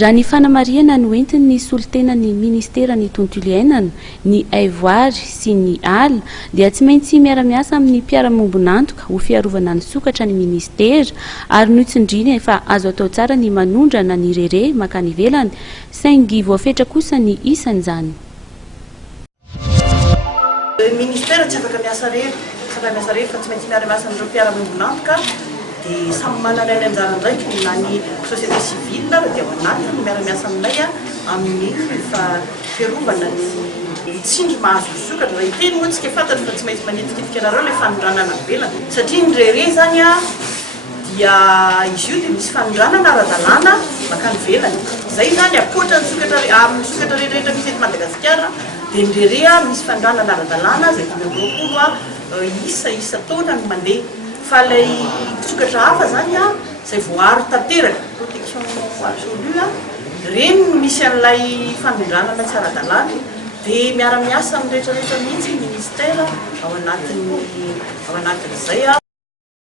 raha ny fanamariana no entiny ny solontenany ministera ny tontolo iainana ny aivoary sy ny ala dia tsy maintsy miara-miasa amin'ny mpiara-mombonantoka ho fiarovana ny sokatra ny ministera ary notsindriny efa azo atao tsara ny manondrana ny rere makany ivelany saingy voafetra kosa ny isan'izany. Ministera tsy afaka miasa rery fa tsy maintsy miara-miasa amin'ireo mpiara-mombonantoka dia samy manana ny anjara ndraiky na ny société civile raha dia ao anatiny no miara-miasa aminay amin'ny fiarovana ny tsindry mahazo sokatra raha iteny moa tsika fantatra fa tsy maintsy manetikitika anareo ilay fanondranana velany satria ny rere zany dia izy io dia misy fanondranana ara-dalàna makany velany zay zany akoatra ny sokatra amin'ny sokatra rehetrarehetra misy eto Madagasikara dia ny rere misy fanondranana ara-dalàna zay 2020 isa taona no mandeha fa ilay sokatra hafa zany zay voary tanteraka protection absolue reny no misy an'ilay fanondranana tsy ara-dalàna dia miara-miasa amin'ny rehetrarehetra mihitsy ministera ao anatin'izay